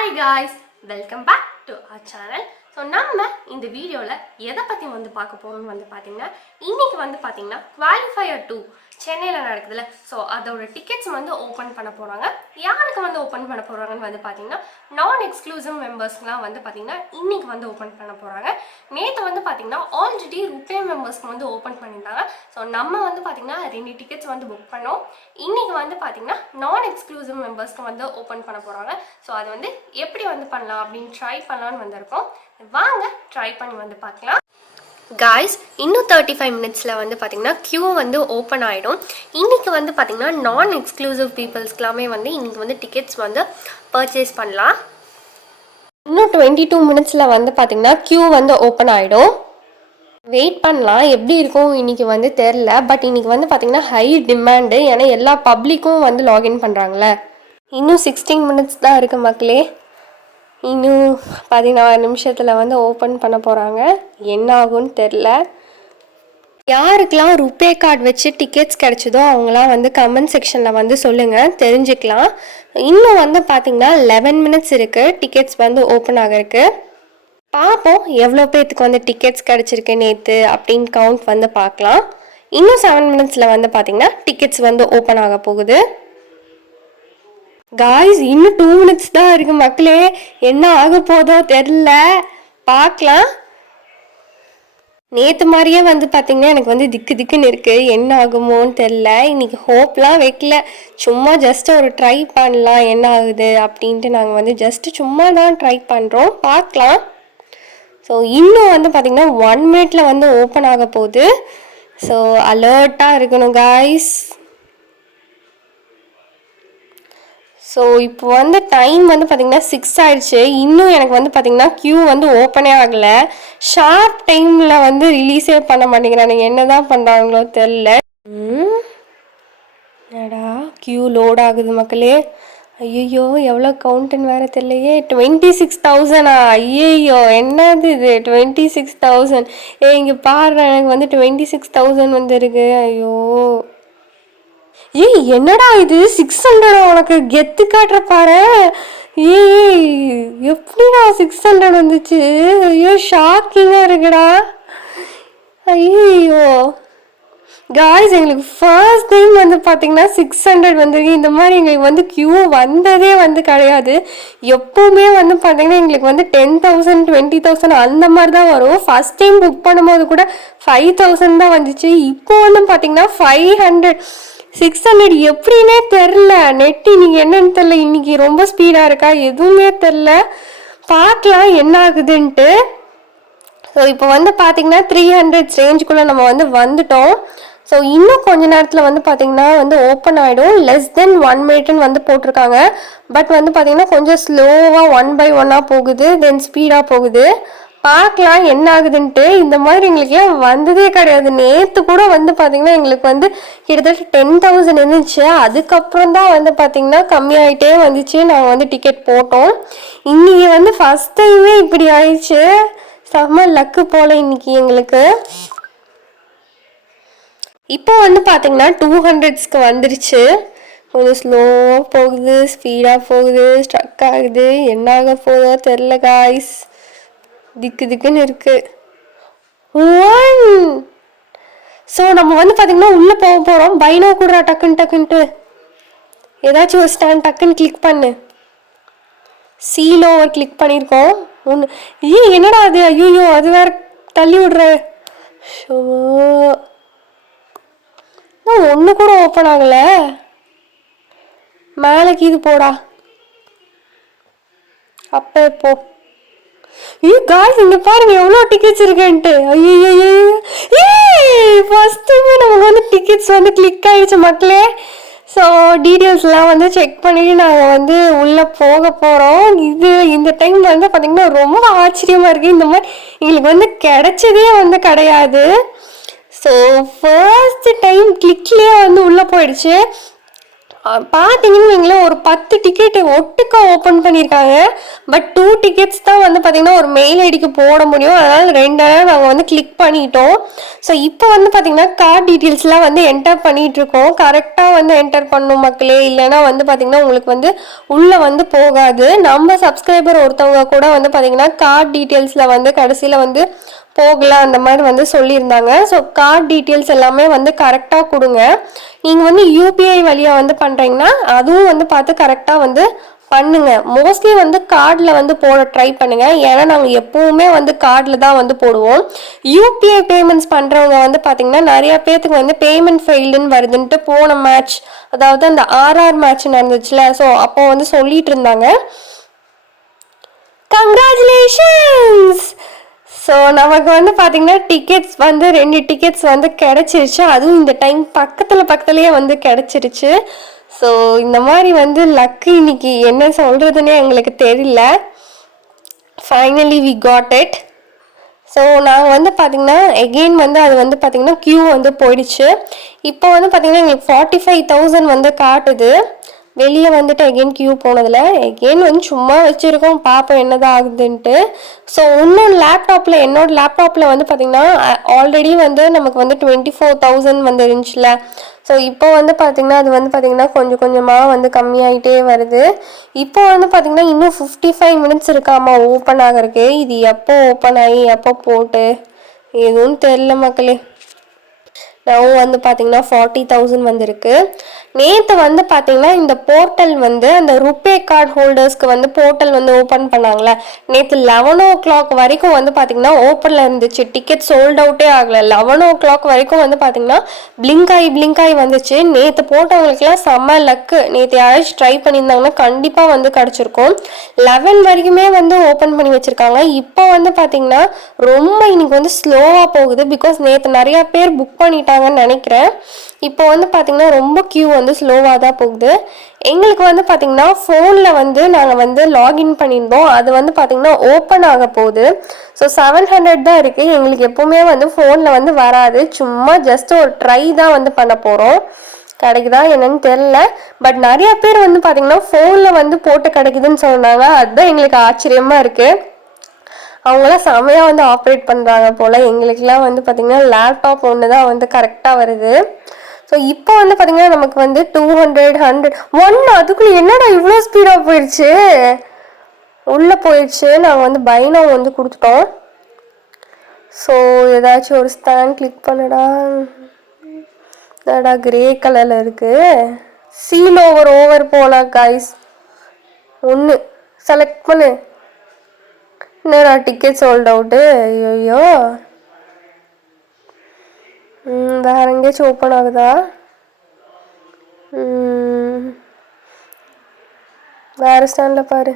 Hi guys welcome back to our channel so நம்ம இந்த வீடியோவில் எதை பற்றி வந்து பார்க்க போகிறோம்னு வந்து பார்த்தீங்கன்னா இன்னைக்கு வந்து பார்த்தீங்கன்னா குவாலிஃபயர் டூ சென்னையில் நடக்குதுல்ல ஸோ அதோட டிக்கெட்ஸ் வந்து ஓப்பன் பண்ண போகிறாங்க யாருக்கு வந்து ஓப்பன் பண்ண போகிறாங்கன்னு வந்து பார்த்தீங்கன்னா நான் எக்ஸ்க்ளூசிவ் மெம்பர்ஸ்லாம் வந்து பார்த்தீங்கன்னா இன்றைக்கி வந்து ஓப்பன் பண்ண போகிறாங்க நேற்று வந்து பார்த்தீங்கன்னா ஆல்ரெடி ருபே மெம்பர்ஸ்க்கு வந்து ஓப்பன் பண்ணியிருந்தாங்க. ஸோ நம்ம வந்து பார்த்தீங்கன்னா ரெண்டு டிக்கெட்ஸ் வந்து புக் பண்ணோம். இன்றைக்கி வந்து பார்த்தீங்கன்னா நான் எக்ஸ்க்ளூசிவ் மெம்பர்ஸ்க்கு வந்து ஓப்பன் பண்ண போகிறாங்க ஸோ அது வந்து எப்படி வந்து பண்ணலாம் அப்படின்னு ட்ரை பண்ணலான்னு வந்திருக்கோம். வாங்க ட்ரை பண்ணி வந்து பார்க்கலாம். காய்ஸ் இன்னும் தேர்ட்டி ஃபைவ் மினிட்ஸில் வந்து பார்த்திங்கன்னா க்யூ வந்து ஓப்பன் ஆகிடும் இன்றைக்கி வந்து பார்த்திங்கன்னா நான் எக்ஸ்க்ளூசிவ் பீப்புள்ஸ்க்கெல்லாமே வந்து இன்றைக்கி வந்து டிக்கெட்ஸ் வந்து பர்ச்சேஸ் பண்ணலாம். இன்னும் டுவெண்ட்டி டூ மினிட்ஸில் வந்து பார்த்திங்கன்னா க்யூ வந்து ஓப்பன் ஆகிடும் வெயிட் பண்ணலாம். எப்படி இருக்கும் இன்றைக்கி வந்து தெரில பட் இன்றைக்கி வந்து பார்த்திங்கன்னா ஹை டிமாண்டு ஏன்னா எல்லா பப்ளிக்கும் வந்து லாகின் பண்ணுறாங்களே இன்னும் சிக்ஸ்டீன் மினிட்ஸ் தான் இருக்குது மக்களே. இன்னும் பதினாறு நிமிஷத்தில் வந்து ஓப்பன் பண்ண போகிறாங்க என்ன ஆகும்னு தெரில. யாருக்கெல்லாம் ருபே கார்டு வச்சு டிக்கெட்ஸ் கிடச்சதோ அவங்களாம் வந்து கமெண்ட் செக்ஷனில் வந்து சொல்லுங்கள் தெரிஞ்சுக்கலாம். இன்னும் வந்து பார்த்திங்கன்னா லெவன் மினிட்ஸ் இருக்குது டிக்கெட்ஸ் வந்து ஓப்பன் ஆகிருக்கு பார்ப்போம் எவ்வளோ பேர்த்துக்கு வந்து டிக்கெட்ஸ் கிடச்சிருக்கு நேற்று அப்படின்னு கவுண்ட் வந்து பார்க்கலாம் இன்னும் செவன் மினிட்ஸில் வந்து பார்த்திங்கன்னா டிக்கெட்ஸ் வந்து ஓப்பன் ஆக போகுது. காய்ஸ் இன்னும் டூ மினிட்ஸ் தான் இருக்கு மக்களே. என்ன ஆக போதோ தெரில. பார்க்கலாம். நேற்று மாதிரியே வந்து பார்த்தீங்கன்னா எனக்கு வந்து திக்கு திக்குன்னு இருக்குது என்ன ஆகுமோன்னு தெரில. இன்னைக்கு ஹோப்லாம் வைக்கல. சும்மா ஜஸ்ட் ஒரு ட்ரை பண்ணலாம். என்ன ஆகுது அப்படின்ட்டு நாங்கள் வந்து ஜஸ்ட் சும்மா தான் ட்ரை பண்ணுறோம் பார்க்கலாம். ஸோ இன்னும் வந்து பார்த்திங்கன்னா ஒன் மினிட்ல வந்து ஓப்பன் ஆக போகுது. ஸோ அலர்ட்டாக இருக்கணும் காய்ஸ் ஸோ இப்போ வந்து டைம் வந்து பார்த்திங்கன்னா சிக்ஸ் ஆயிடுச்சு. இன்னும் எனக்கு வந்து பார்த்திங்கன்னா க்யூ வந்து ஓப்பனே ஆகலை. ஷார்ப் டைமில் வந்து ரிலீஸே பண்ண மாட்டேங்கிறானுங்க என்ன தான் பண்ணுறாங்களோ தெரில என்னடா க்யூ லோட் ஆகுது மக்களே. ஐயோ எவ்வளோ கவுண்ட்டுன்னு வேறு தெரியலையே. டுவெண்ட்டி சிக்ஸ் தௌசண்டா ஐயோ என்னது இது? டுவெண்ட்டி சிக்ஸ் தௌசண்ட் ஏ இங்கே பாரு எனக்கு வந்து டுவெண்ட்டி சிக்ஸ் தௌசண்ட் வந்து இருக்கு ஐயோ. ஏய் என்னடா இது? சிக்ஸ் ஹண்ட்ரட் உனக்கு கெத்து காட்டுற பாரு. ஏய் எப்படிடா சிக்ஸ் ஹண்ட்ரட் வந்துச்சு? ஐயோ ஷாக்கிங்காக இருக்குடா. ஐயோ காய்ஸ் எங்களுக்கு ஃபர்ஸ்ட் டைம் வந்து பார்த்தீங்கன்னா சிக்ஸ் ஹண்ட்ரட் வந்திருக்கு. இந்த மாதிரி எங்களுக்கு வந்து க்யூ வந்ததே வந்து கிடையாது. எப்போவுமே வந்து பார்த்தீங்கன்னா எங்களுக்கு வந்து டென் தௌசண்ட் டுவெண்ட்டி தௌசண்ட் அந்த மாதிரி தான் வரும். ஃபர்ஸ்ட் டைம் புக் பண்ணும்போது கூட ஃபைவ் தௌசண்ட் தான் வந்துச்சு. இப்போ வந்து பார்த்தீங்கன்னா ஃபைவ் ஹண்ட்ரட் சிக்ஸ் ஹண்ட்ரட் எப்படின்னே தெரில. நெட் இன்னைக்கு என்னன்னு தெரில. இன்னைக்கு ரொம்ப ஸ்பீடாக இருக்கா? எதுவுமே தெரில. பார்க்கலாம் என்ன ஆகுதுன்ட்டு. ஸோ இப்போ வந்து பார்த்தீங்கன்னா த்ரீ ஹண்ட்ரட் ரேஞ்சுக்குள்ளே நம்ம வந்து வந்துட்டோம். ஸோ இன்னும் கொஞ்ச நேரத்தில் வந்து பார்த்தீங்கன்னா வந்து ஓப்பன் ஆகிடும் லெஸ் தென் ஒன் மினிட்னு வந்து போட்டிருக்காங்க. பட் வந்து பார்த்தீங்கன்னா கொஞ்சம் ஸ்லோவாக ஒன் பை ஒன்னாக போகுது. தென் ஸ்பீடாக போகுது. பார்க்கலாம் என்ன ஆகுதுன்ட்டு. இந்த மாதிரி எங்களுக்குலாம் வந்ததே கிடையாது. நேற்று கூட வந்து பார்த்தீங்கன்னா எங்களுக்கு வந்து கிட்டத்தட்ட டென் தௌசண்ட் இருந்துச்சு. அதுக்கப்புறம் தான் வந்து பார்த்தீங்கன்னா கம்மியாயிட்டே வந்துச்சு. நாங்கள் வந்து டிக்கெட் போட்டோம். இன்னைக்கு வந்து ஃபஸ்ட் டைமே இப்படி ஆயிடுச்சு. செம்ம லக்கு போல இன்னைக்கு எங்களுக்கு. இப்போ வந்து பார்த்தீங்கன்னா டூ ஹண்ட்ரட்ஸ்க்கு வந்துருச்சு. கொஞ்சம் ஸ்லோவாக போகுது ஸ்பீடாக போகுது ஸ்ட்ரக் ஆகுது. என்ன ஆக போதோ தெரில காய்ஸ் திக்கு திக்குன்னு இருக்கு. ஒன் ஸோ நம்ம வந்து பார்த்தீங்கன்னா உள்ளே போக போகிறோம் பைனா கூட டக்குன்னு டக்குன்ட்டு. ஏதாச்சும் ஒரு ஸ்டாண்ட் டக்குன்னு கிளிக் பண்ணு. சீலோ கிளிக் பண்ணியிருக்கோம். ஒன்று ஏ என்னடா அது? ஐயோ அது வேற தள்ளி விடுற. ஷோ. ஒன்று கூட ஓப்பன் ஆகலை. மேலே கீது போடா. அப்போ போ. ஐயோ காய்ஸ் இங்க பாருங்க எவ்வளோ டிக்கெட்ஸ் இருக்குன்ட்டு. ஐயோ ஏய் ஃபர்ஸ்ட் நமக்கு வந்து டிக்கெட்ஸ் வந்து கிளிக் ஆயிடுச்சு மக்களே. ஸோ டீட்டெயில்ஸ்லாம் வந்து செக் பண்ணிட்டு நாங்கள் வந்து உள்ளே போக போகிறோம் இது இந்த டைம் வந்து பார்த்திங்கன்னா ரொம்ப ஆச்சரியமாக இருக்குது இந்த மாதிரி எங்களுக்கு வந்து கிடைச்சதே வந்து கிடையாது. ஸோ ஃபர்ஸ்ட் டைம் கிளிக்லேயே வந்து உள்ளே போயிடுச்சு. பார்த்தீங்கன்னு வைங்களேன் ஒரு பத்து டிக்கெட் ஒட்டுக்கா ஓப்பன் பண்ணியிருக்காங்க பட் டூ டிக்கெட்ஸ் தான் வந்து பார்த்தீங்கன்னா ஒரு மெயில் ஐடிக்கு போட முடியும். அதனால் ரெண்டு நேரம் நாங்கள் வந்து கிளிக் பண்ணிட்டோம். ஸோ இப்போ வந்து பார்த்தீங்கன்னா கார்டு டீட்டெயில்ஸ்லாம் வந்து என்டர் பண்ணிகிட்ருக்கோம் இருக்கோம் கரெக்டாக வந்து என்டர் பண்ணும் மக்களே. இல்லைன்னா வந்து பார்த்தீங்கன்னா உங்களுக்கு வந்து உள்ளே வந்து போகாது. நம்ம சப்ஸ்கிரைபர் ஒருத்தவங்க கூட வந்து பார்த்தீங்கன்னா கார்டு டீட்டெயில்ஸில் வந்து கடைசியில் வந்து போகல அந்த மாதிரி வந்து சொல்லியிருந்தாங்க. ஸோ கார்டு டீட்டெயில்ஸ் எல்லாமே வந்து கரெக்டாக கொடுங்க. நீங்கள் வந்து யூபிஐ வழியாக வந்து பண்ணுறீங்கன்னா அதுவும் வந்து பார்த்து கரெக்டாக வந்து பண்ணுங்க. மோஸ்ட்லி வந்து கார்டில் வந்து போட ட்ரை பண்ணுங்க. ஏன்னா நாங்கள் எப்பவுமே வந்து கார்டில் தான் வந்து போடுவோம். யூபிஐ பேமெண்ட்ஸ் பண்ணுறவங்க வந்து பார்த்தீங்கன்னா நிறைய பேர்த்துக்கு வந்து பேமெண்ட் ஃபெயில்டுன்னு வருதுன்ட்டு போன மேட்ச் அதாவது அந்த ஆர்ஆர் மேட்ச் நடந்துச்சுல. ஸோ அப்போ வந்து சொல்லிட்டு இருந்தாங்க. கங்க்ராச்சுலேஷன்ஸ் ஸோ நமக்கு வந்து பார்த்தீங்கன்னா டிக்கெட்ஸ் வந்து ரெண்டு டிக்கெட்ஸ் வந்து கிடச்சிருச்சு. அதுவும் இந்த டைம் பக்கத்தில் பக்கத்துலேயே வந்து கிடச்சிருச்சு. ஸோ இந்த மாதிரி வந்து லக்கு இன்னைக்கு என்ன சொல்கிறதுனே எங்களுக்கு தெரியல. Finally we got it so நாங்கள் வந்து பார்த்திங்கன்னா எகெயின் வந்து அது வந்து பார்த்திங்கன்னா க்யூ வந்து போயிடுச்சு. இப்போ வந்து பார்த்திங்கன்னா எங்களுக்கு ஃபார்ட்டி ஃபைவ் தௌசண்ட் வந்து காட்டுது. வெளியே வந்துட்டு எகெயின் கியூ போனதில் எகெயின் வந்து சும்மா வச்சுருக்கோம் பார்ப்போம் என்னதான் ஆகுதுன்ட்டு. ஸோ இன்னொன்று லேப்டாப்பில் என்னோடய லேப்டாப்பில் வந்து பார்த்திங்கன்னா ஆல்ரெடி வந்து நமக்கு வந்து டுவெண்ட்டி ஃபோர் தௌசண்ட் வந்து இருந்துச்சுல ஸோ இப்போ வந்து பார்த்திங்கன்னா அது வந்து பார்த்திங்கன்னா கொஞ்சம் கொஞ்சமாக வந்து கம்மியாயிட்டே வருது. இப்போ வந்து பார்த்திங்கன்னா இன்னும் ஃபிஃப்டி ஃபைவ் மினிட்ஸ் இருக்காமா ஓப்பன் ஆகிறதுக்கு? இது எப்போ ஓப்பன் ஆகி எப்போ போட்டு? எதுவும் தெரில மக்களே. நவ் வந்து பார்த்திங்கன்னா ஃபார்ட்டி தௌசண்ட் வந்திருக்கு. நேற்று வந்து பார்த்தீங்கன்னா இந்த போர்ட்டல் வந்து அந்த ருபே கார்டு ஹோல்டர்ஸ்க்கு வந்து போர்ட்டல் வந்து ஓப்பன் பண்ணாங்களே நேற்று லெவன் ஓ கிளாக் வரைக்கும் வந்து பார்த்தீங்கன்னா ஓப்பனில் இருந்துச்சு. டிக்கெட் சோல்ட் அவுட்டே ஆகலை. லெவன் ஓ கிளாக் வரைக்கும் வந்து பார்த்தீங்கன்னா பிளிங்க் ஆகி பிளிங்க் ஆகி வந்துச்சு. நேற்று போட்டவங்களுக்குலாம் செம்ம லக்கு நேற்று யாராச்சும் ட்ரை பண்ணியிருந்தாங்கன்னா கண்டிப்பாக வந்து கிடச்சிருக்கும். லெவன் வரைக்குமே வந்து ஓப்பன் பண்ணி வச்சுருக்காங்க. இப்போ வந்து பார்த்தீங்கன்னா ரொம்ப இன்னைக்கு வந்து ஸ்லோவாக போகுது. பிகாஸ் நேற்று நிறையா பேர் புக் பண்ணிட்டாங்கன்னு நினைக்கிறேன். இப்போ வந்து பார்த்திங்கன்னா ரொம்ப க்யூ வந்து ஸ்லோவாக தான் போகுது. எங்களுக்கு வந்து பார்த்திங்கன்னா ஃபோனில் வந்து நாங்கள் வந்து லாகின் பண்ணியிருந்தோம். அது வந்து பார்த்திங்கன்னா ஓப்பன் ஆக போகுது. ஸோ செவன் ஹண்ட்ரட் தான் இருக்குது எங்களுக்கு எப்போவுமே வந்து ஃபோனில் வந்து வராது. சும்மா ஜஸ்ட் ஒரு ட்ரை தான் வந்து பண்ண போகிறோம் கிடைக்குதா என்னன்னு தெரில பட் நிறைய பேர் வந்து பார்த்திங்கன்னா ஃபோனில் வந்து போட்டு கிடைக்குதுன்னு சொன்னாங்க. அதுதான் எங்களுக்கு ஆச்சரியமாக இருக்குது அவங்களாம் செமையாக வந்து ஆப்ரேட் பண்ணுறாங்க போல். எங்களுக்கெல்லாம் வந்து பார்த்திங்கன்னா லேப்டாப் ஒன்று தான் வந்து கரெக்டாக வருது. ஸோ இப்போ வந்து பார்த்தீங்கன்னா நமக்கு வந்து டூ ஹண்ட்ரட் ஹண்ட்ரட் ஒன் அதுக்குள்ளே என்னடா இவ்வளோ ஸ்பீடாக போயிடுச்சு உள்ளே போயிடுச்சு நாங்கள் வந்து பைனோ வந்து கொடுத்துட்டோம். ஸோ ஏதாச்சும் ஒரு ஸ்டாண்ட் கிளிக் பண்ணடா. என்னடா கிரே கலரில் இருக்குது சீல் ஓவர் ஓவர் போகலாம் காய்ஸ் ஒன்று செலக்ட் பண்ணு. என்னடா டிக்கெட் சோல்ட் அவுட்டு ஐயோ வேற எங்கேயாச்சும் ஓப்பன் ஆகுதா வேற ஸ்டாண்டில் பாரு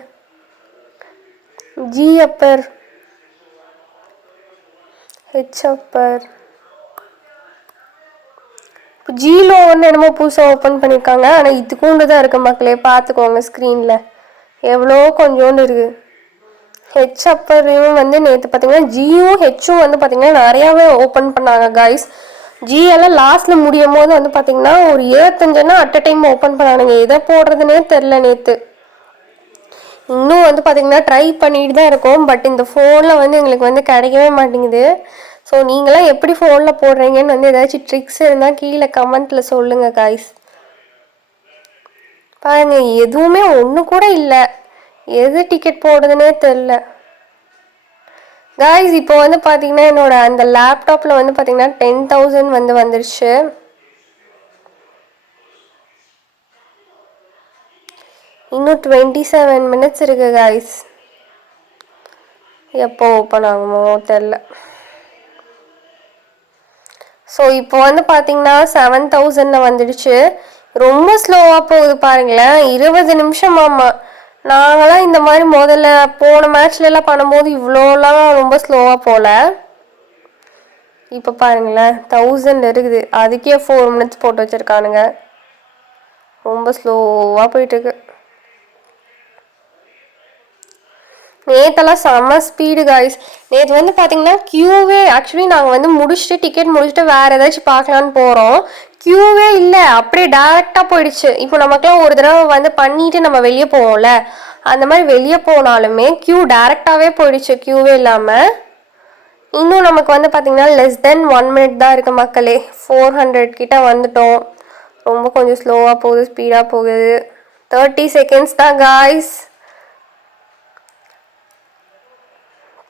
ஜி அப்பர் ஹெச் அப்பர் இப்போ ஜீலோ ஒன்று என்னமோ புதுசாக ஓப்பன் பண்ணியிருக்காங்க ஆனால் இதுக்குண்டு தான் இருக்க மக்களே பார்த்துக்கோங்க ஸ்க்ரீனில் எவ்வளோ கொஞ்சோண்டு இருக்குது ஹெச் அப்பரையும் வந்து நேற்று பார்த்தீங்கன்னா ஜியும் ஹெச்சும் வந்து பார்த்தீங்கன்னா நிறையாவே ஓப்பன் பண்ணாங்க காய்ஸ் ஜிஎல்லாம் லாஸ்ட்ல முடியும் போது வந்து பார்த்தீங்கன்னா ஒரு இருபத்தஞ்சுன்னா அட் அ டைம் ஓப்பன் பண்ணானுங்க. எதை போடுறதுனே தெரில நேற்று இன்னும் வந்து பார்த்தீங்கன்னா ட்ரை பண்ணிட்டு தான் இருக்கோம். பட் இந்த ஃபோனில் வந்து எங்களுக்கு வந்து கிடைக்கவே மாட்டேங்குது. ஸோ நீங்களாம் எப்படி ஃபோனில் போடுறீங்கன்னு வந்து ஏதாச்சும் ட்ரிக்ஸ் இருந்தால் கீழே கமெண்ட்டில் சொல்லுங்கள் காய்ஸ் பாருங்க எதுவுமே ஒன்று கூட இல்லை. எது டிக்கெட் போடுறதுனே தெரில காய்ஸ் இப்போ வந்து பார்த்தீங்கன்னா என்னோட அந்த லேப்டாப்பில் வந்து பார்த்தீங்கன்னா டென் தௌசண்ட் வந்து வந்துருச்சு. இன்னும் டுவெண்ட்டி செவன் மினிட்ஸ் இருக்கு காய்ஸ் எப்போ ஓப்பன் ஆகுமோ தெரில ஸோ இப்போ வந்து பார்த்தீங்கன்னா செவன் தௌசண்டில் வந்துடுச்சு. ரொம்ப ஸ்லோவாக போகுது பாருங்களேன். இருபது நிமிஷம் ஆமாம் நாங்களாம் இந்த மாதிரி முதல்ல போன மேட்ச்லலாம் பண்ணும்போது இவ்வளோலாம் ரொம்ப ஸ்லோவாக போகல இப்போ பாருங்களேன் தௌசண்ட் இருக்குது. அதுக்கே ஃபோர் மினிட்ஸ் போட்டு வச்சுருக்கானுங்க. ரொம்ப ஸ்லோவாக போயிட்டுருக்கு நேத்தெல்லாம் செம்ம ஸ்பீடு காய்ஸ் நேற்று வந்து பார்த்தீங்கன்னா க்யூவே ஆக்சுவலி நாங்கள் வந்து முடிச்சுட்டு டிக்கெட் முடிச்சுட்டு வேறு ஏதாச்சும் பார்க்கலான்னு போகிறோம் க்யூவே இல்லை அப்படியே டேரெக்டாக போயிடுச்சு. இப்போ நமக்குலாம் ஒரு தடவை வந்து பண்ணிட்டு நம்ம வெளியே போவோம்ல. அந்த மாதிரி வெளியே போனாலுமே க்யூ டேரெக்டாகவே போயிடுச்சு க்யூவே இல்லாமல் இன்னும் நமக்கு வந்து பார்த்தீங்கன்னா லெஸ் தென் ஒன் மினிட் தான் இருக்குது மக்களே. ஃபோர் ஹண்ட்ரட் கிட்ட வந்துட்டோம். ரொம்ப கொஞ்சம் ஸ்லோவாக போகுது ஸ்பீடாக போகுது. தேர்ட்டி செகண்ட்ஸ் தான் காய்ஸ்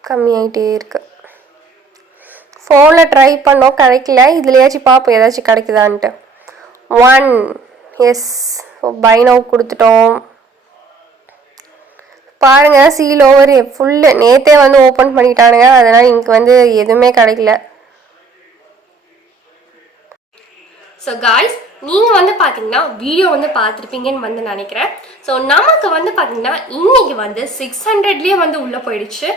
கம்மியாயிட்டே இருக்கு. ஃபோனில் ட்ரை பண்ணோம் கிடைக்கல. இதுலையாச்சும் பார்ப்போம் ஏதாச்சும் கிடைக்குதான்ட்டு. ஒன் எஸ் பைனோ கொடுத்துட்டோம். பாருங்கள் சீல் ஓவர் ஃபுல்லு நேத்தே வந்து ஓப்பன் பண்ணிட்டானுங்க. அதனால் இங்கே வந்து எதுவுமே கிடைக்கல. ஸோ காய்ஸ் நீங்கள் வந்து பார்த்தீங்கன்னா வீடியோ வந்து பார்த்துருப்பீங்கன்னு வந்து நினைக்கிறேன். ஸோ நமக்கு வந்து பார்த்தீங்கன்னா இன்னைக்கு வந்து சிக்ஸ் ஹண்ட்ரட்லேயே வந்து உள்ளே போயிடுச்சு.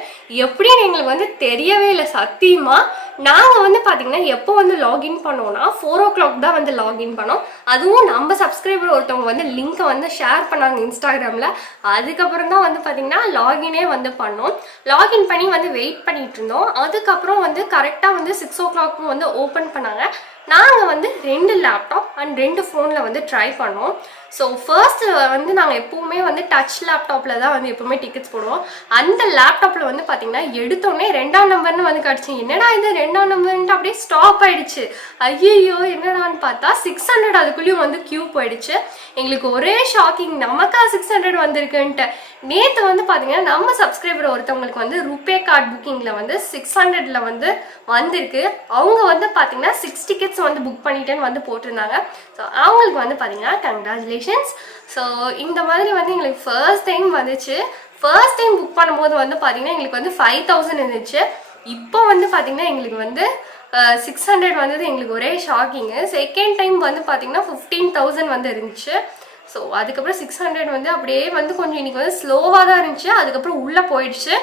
எப்படின்னு எங்களுக்கு வந்து தெரியவே இல்லை. சத்தியமாக நாங்கள் வந்து பார்த்தீங்கன்னா எப்போ வந்து லாகின் பண்ணோம்னா ஃபோர் ஓ கிளாக் தான் வந்து லாகின் பண்ணோம். அதுவும் நம்ம சப்ஸ்கிரைபர் ஒருத்தவங்க வந்து லிங்க்கை வந்து ஷேர் பண்ணாங்க இன்ஸ்டாகிராமில் அதுக்கப்புறம் தான் வந்து பார்த்தீங்கன்னா லாகினே வந்து பண்ணோம். லாகின் பண்ணி வந்து வெயிட் பண்ணிட்டு இருந்தோம். அதுக்கப்புறம் வந்து கரெக்டாக வந்து சிக்ஸ் ஓ கிளாக் வந்து ஓப்பன் பண்ணாங்க. நாங்கள் வந்து ரெண்டு லேப்டாப் அண்ட் ரெண்டு ஃபோனில் வந்து ட்ரை பண்ணோம். ஸோ ஃபர்ஸ்ட் வந்து நாங்கள் எப்போவுமே வந்து டச் லேப்டாப்பில் தான் வந்து எப்போவுமே டிக்கெட்ஸ் போடுவோம். அந்த லேப்டாப்பில் வந்து பார்த்தீங்கன்னா எடுத்தோடனே ரெண்டாம் நம்பர்னு வந்து கிடச்சி. என்னடா இது ரெண்டாம் நம்பர்ன்ட்டு அப்படியே ஸ்டாப் ஆயிடுச்சு. ஐயோ என்னடான்னு பார்த்தா சிக்ஸ் ஹண்ட்ரட் அதுக்குள்ளேயும் வந்து க்யூ போயிடுச்சு. எங்களுக்கு ஒரே ஷாக்கிங் நமக்கா சிக்ஸ் ஹண்ட்ரட் வந்திருக்குன்ட்டு. நேற்று வந்து பார்த்தீங்கன்னா நம்ம சப்ஸ்கிரைபர் ஒருத்தவங்களுக்கு வந்து ரூபே கார்டு புக்கிங்கில் வந்து சிக்ஸ் ஹண்ட்ரடில் வந்து வந்திருக்கு. அவங்க வந்து பார்த்தீங்கன்னா சிக்ஸ் டிக்கெட்ஸ் வந்து புக் பண்ணிட்டேன்னு வந்து போட்டிருந்தாங்க. ஸோ அவங்களுக்கு வந்து பார்த்தீங்கன்னா ரிலேஷன்ஸ் ஸோ இந்த மாதிரி வந்து எங்களுக்கு ஃபர்ஸ்ட் டைம் வந்துச்சு. ஃபர்ஸ்ட் டைம் புக் பண்ணும்போது வந்து பார்த்தீங்கன்னா எங்களுக்கு வந்து ஃபைவ் தௌசண்ட் இருந்துச்சு. இப்போ வந்து பார்த்தீங்கன்னா எங்களுக்கு வந்து சிக்ஸ் ஹண்ட்ரட் வந்தது எங்களுக்கு ஒரே ஷாக்கிங்கு செகண்ட் டைம் வந்து பார்த்தீங்கன்னா ஃபிஃப்டீன் தௌசண்ட் வந்து இருந்துச்சு. ஸோ அதுக்கப்புறம் சிக்ஸ் ஹண்ட்ரட் வந்து அப்படியே வந்து கொஞ்சம் இன்றைக்கி வந்து ஸ்லோவாக தான் இருந்துச்சு. அதுக்கப்புறம் உள்ளே போயிடுச்சு.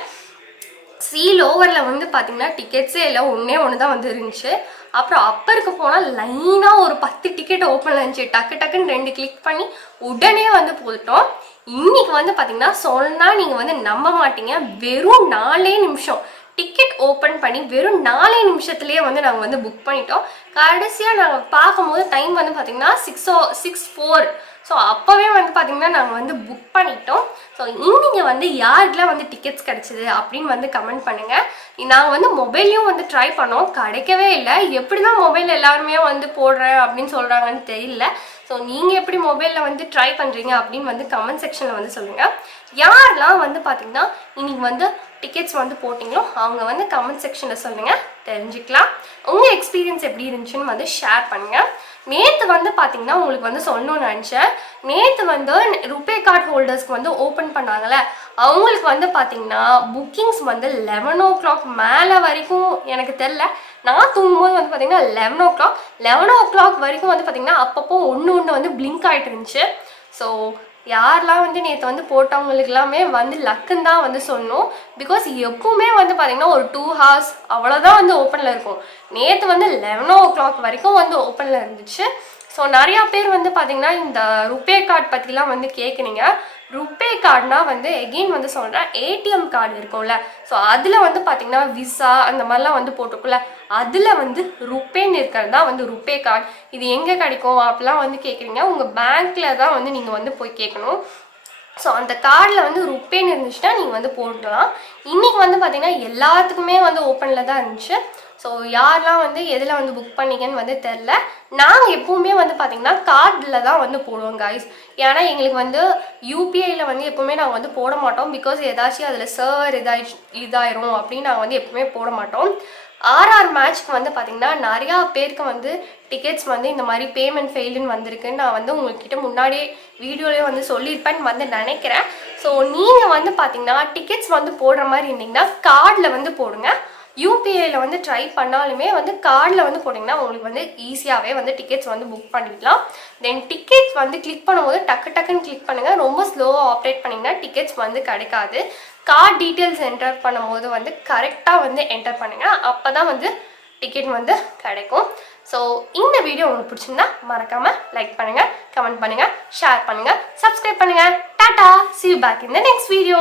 சி லோவரில் வந்து பார்த்தீங்கன்னா டிக்கெட்ஸே இல்லை ஒன்றே ஒன்று தான் வந்து இருந்துச்சு. அப்புறம் அப்பருக்கு போனால் லைனாக ஒரு பத்து டிக்கெட் ஓப்பன் இருந்துச்சு டக்கு டக்குன்னு ரெண்டு கிளிக் பண்ணி உடனே வந்து போதுட்டோம் இன்னைக்கு வந்து பார்த்தீங்கன்னா சொன்னால் நீங்கள் வந்து நம்ப மாட்டீங்க. வெறும் நாலே நிமிஷம் டிக்கெட் ஓப்பன் பண்ணி வெறும் நாலே நிமிஷத்துலேயே வந்து நாங்கள் வந்து புக் பண்ணிட்டோம். கடைசியாக நாங்கள் பார்க்கும்போது டைம் வந்து பார்த்தீங்கன்னா six o six four so அப்போவே வந்து பார்த்தீங்கன்னா நாங்கள் வந்து புக் பண்ணிட்டோம். ஸோ இன்னைக்கு வந்து யாருக்கெலாம் வந்து டிக்கெட்ஸ் கிடச்சிது அப்படின்னு வந்து கமெண்ட் பண்ணுங்கள் நாங்கள் வந்து மொபைல்லையும் வந்து ட்ரை பண்ணோம். கிடைக்கவே இல்லை. எப்படி தான் மொபைல் எல்லாருமே வந்து போடுறேன் அப்படின்னு சொல்கிறாங்கன்னு தெரியல. ஸோ நீங்கள் எப்படி மொபைலில் வந்து ட்ரை பண்ணுறீங்க அப்படின்னு வந்து கமெண்ட் செக்ஷனில் வந்து சொல்லுங்கள் யாரெல்லாம் வந்து பார்த்தீங்கன்னா இன்றைக்கி வந்து டிக்கெட்ஸ் வந்து போட்டிங்களோ அவங்க வந்து கமெண்ட் செக்ஷனில் சொல்லுங்கள் தெரிஞ்சுக்கலாம். உங்கள் எக்ஸ்பீரியன்ஸ் எப்படி இருந்துச்சுன்னு வந்து ஷேர் பண்ணுங்கள் நேற்று வந்து பார்த்தீங்கன்னா உங்களுக்கு வந்து சொல்லணும்னு நினச்சேன். நேற்று வந்து ருபே கார்டு ஹோல்டர்ஸ்க்கு வந்து ஓப்பன் பண்ணாங்கல்ல. அவங்களுக்கு வந்து பார்த்தீங்கன்னா புக்கிங்ஸ் வந்து லெவன் ஓ கிளாக் மேலே வரைக்கும் எனக்கு தெரில நான் தூங்கும்போது வந்து பார்த்தீங்கன்னா eleven o'clock eleven o'clock வரைக்கும் வந்து பார்த்தீங்கன்னா அப்பப்போ ஒன்று ஒன்று வந்து பிளிங்க் ஆகிட்டு இருந்துச்சு. ஸோ யாரெல்லாம் வந்து நேற்று வந்து போட்டவங்களுக்கு எல்லாமே வந்து லக்குன்னு தான் வந்து சொன்னோம். பிகாஸ் எப்பவுமே வந்து பார்த்தீங்கன்னா ஒரு டூ ஹவர்ஸ் அவ்வளோதான் வந்து ஓப்பனில் இருக்கும். நேற்று வந்து லெவன் ஓ கிளாக் வரைக்கும் வந்து ஓப்பனில் இருந்துச்சு. ஸோ நிறையா பேர் வந்து பார்த்தீங்கன்னா இந்த ருபே கார்டு பற்றிலாம் வந்து கேட்குறீங்க ருபே கார்டுனா வந்து எகெயின் வந்து சொல்கிறேன் ஏடிஎம் கார்டு இருக்கும்ல. ஸோ அதில் வந்து பார்த்தீங்கன்னா விசா அந்த மாதிரிலாம் வந்து போட்டிருக்குல்ல அதில் வந்து ருப்பேன்னு இருக்கிறது தான் வந்து ருப்பே கார்டு இது எங்கே கிடைக்கும்? அப்படிலாம் வந்து கேட்குறீங்க உங்கள் பேங்க்கில் தான் வந்து நீங்கள் வந்து போய் கேட்கணும் ஸோ அந்த கார்டில் வந்து ருப்பேன்னு இருந்துச்சுன்னா நீங்கள் வந்து போடலாம் இன்றைக்கி வந்து பார்த்திங்கன்னா எல்லாத்துக்குமே வந்து ஓப்பனில் தான் இருந்துச்சு. ஸோ யாரெல்லாம் வந்து எதில் வந்து புக் பண்ணீங்கன்னு வந்து தெரில நாங்கள் எப்போவுமே வந்து பார்த்திங்கன்னா கார்டில் தான் வந்து போடுவோம் காய்ஸ் ஏன்னா எங்களுக்கு வந்து யூபிஐயில் வந்து எப்போவுமே நாங்கள் வந்து போட மாட்டோம். பிகாஸ் ஏதாச்சும் அதில் சர்வர் இதாகி இதாயிரும் அப்படின்னு நாங்கள் வந்து எப்போவுமே போட மாட்டோம். ஆர்ஆர் மேட்ச்க்கு வந்து பார்த்தீங்கன்னா நிறையா பேருக்கு வந்து டிக்கெட்ஸ் வந்து இந்த மாதிரி பேமெண்ட் ஃபெயிலுன்னு வந்திருக்குன்னு நான் வந்து உங்ககிட்ட முன்னாடியே வீடியோலேயே வந்து சொல்லியிருப்பேன்னு வந்து நினைக்கிறேன். ஸோ நீங்கள் வந்து பார்த்தீங்கன்னா டிக்கெட்ஸ் வந்து போடுற மாதிரி இருந்தீங்கன்னா கார்டில் வந்து போடுங்க. யூபிஐயில் வந்து ட்ரை பண்ணாலுமே வந்து கார்டில் வந்து போட்டிங்கன்னா உங்களுக்கு வந்து ஈஸியாகவே வந்து டிக்கெட்ஸ் வந்து புக் பண்ணிக்கலாம். தென் டிக்கெட்ஸ் வந்து கிளிக் பண்ணும்போது டக்கு டக்குன்னு கிளிக் பண்ணுங்கள் ரொம்ப ஸ்லோவாக ஆப்ரேட் பண்ணிங்கன்னா டிக்கெட்ஸ் வந்து கிடைக்காது. கார்டு டீட்டெயில்ஸ் என்டர் பண்ணும்போது வந்து கரெக்டாக வந்து என்டர் பண்ணுங்கள் அப்போ தான் வந்து டிக்கெட் வந்து கிடைக்கும். ஸோ இந்த வீடியோ உங்களுக்கு பிடிச்சிருந்தா மறக்காமல் லைக் பண்ணுங்கள் கமெண்ட் பண்ணுங்கள் ஷேர் பண்ணுங்கள் சப்ஸ்கிரைப் பண்ணுங்கள் டாட்டா சி பேக் இந்த நெக்ஸ்ட் வீடியோ